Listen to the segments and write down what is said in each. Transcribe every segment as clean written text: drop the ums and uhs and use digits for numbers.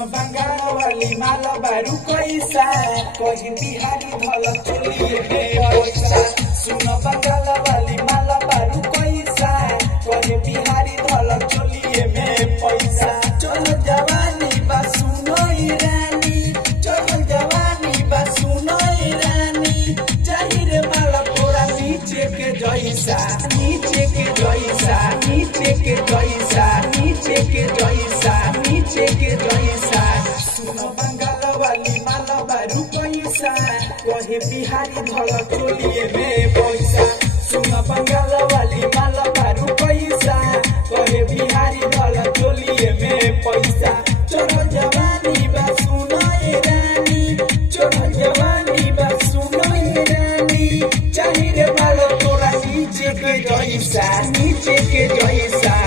सुनो बंगाल वाली माल बारू कैसा कहीं बिहारी धल चलिए पैसा। सुनो बंगाल वाली माल बारू कैसा कहीं बिहारी धल चलिए में पैसा। चलो जवानी बा सुनो रानी, चलो जवानी बा सुनो रानी, चाहिए माल थोड़ा नीचे के जैसा, नीचे के जैसा, नीचे के जैसा, नीचे के जैसा, नीचे के जैसा। सुनो बंगाल वाली माल बारू कैसा कहे बिहारी धल चलिए में पैसा। सुनो बंगाल वाली माल बारू कैसा कहे बिहारी धल चलिए में पैसा। चलो जवानी बा सुनो रानी, चलो जवानी बा सुनो रानी, चाहिए माल थोड़ा नीचे के जैसा, नीचे के जैसा।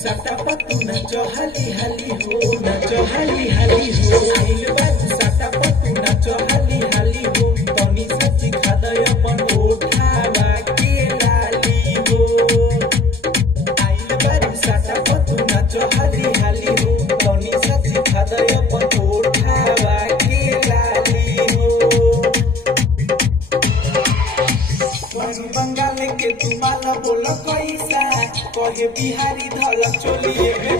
सटा पतू नचो हली हली हो, नचो हली हली हो। आइल बारू सटा पतू नचो हली हली हो, तनी सच्ची खादय अपन ओठावा के लाली हो। आइल बारू सटा पतू नचो हली हली हो, तनी सच्ची खादय अपन ओठावा के लाली हो। बंगाल के तुमाला बोलो कैसा कहे बिहारी धल चलिए में